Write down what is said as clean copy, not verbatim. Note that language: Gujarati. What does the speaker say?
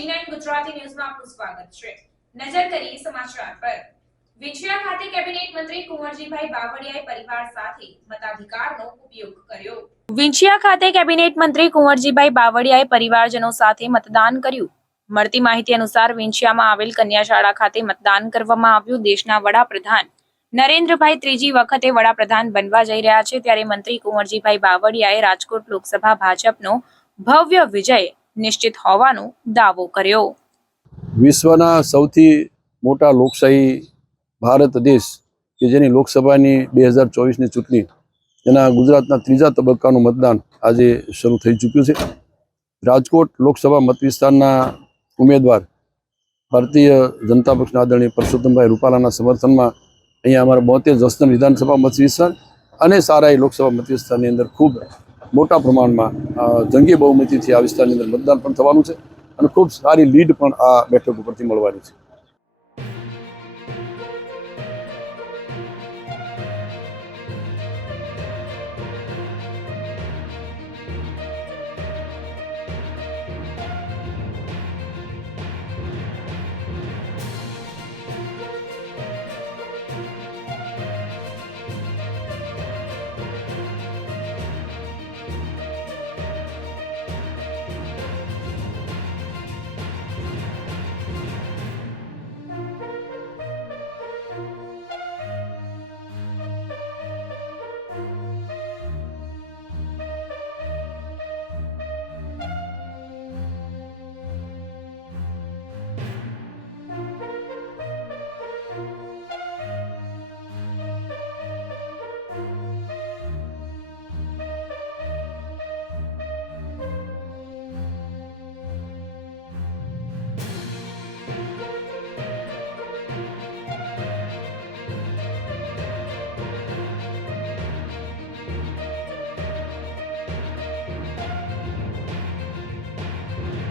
G9 ગુજરાતી ન્યૂઝમાં આપનું સ્વાગત છે। નજર કરીએ સમાચાર પર। વિંછિયા ખાતે કેબિનેટ મંત્રી કુંવરજીભાઈ બાવળિયાએ પરિવાર સાથે મતાધિકારનો ઉપયોગ કર્યો। વિંછિયા ખાતે કેબિનેટ મંત્રી કુંવરજીભાઈ બાવળિયાએ પરિવારજનો સાથે મતદાન કર્યું। મળતી માહિતી અનુસાર વિંછિયામાં આવેલ કન્યા શાળા ખાતે મતદાન કરવામાં આવ્યું। દેશના વડાપ્રધાન નરેન્દ્રભાઈ ત્રીજી વખતે વડાપ્રધાન બનવા જઈ રહ્યા છે, ત્યારે મંત્રી કુંવરજીભાઈ બાવળિયાએ રાજકોટ લોકસભા ભાજપનો ભવ્ય વિજય નિશ્ચિત હોવાનો દાવો કર્યો। વિશ્વના સૌથી મોટા લોકશાહી ભારત દેશ કે જેની લોકસભાની 2024ની ચૂંટણી એના ગુજરાતના ત્રીજા તબક્કાનું મતદાન આજે શરૂ થઈ ચૂક્યું છે। રાજકોટ લોકસભા મત વિસ્તારના ઉમેદવાર ભારતીય જનતા પક્ષના આદરણીય પરસોત્તમભાઈ રૂપાલાના સમર્થનમાં અહીંયા અમારા 72 જસદણ વિધાનસભા મત વિસ્તાર અને સારાઈ લોકસભા મત વિસ્તારની અંદર ખૂબ મોટા પ્રમાણમાં જંગી બહુમતીથી આ વિસ્તારની અંદર મતદાન પણ થવાનું છે અને ખૂબ સારી લીડ પણ આ બેઠક ઉપરથી મળવાની છે।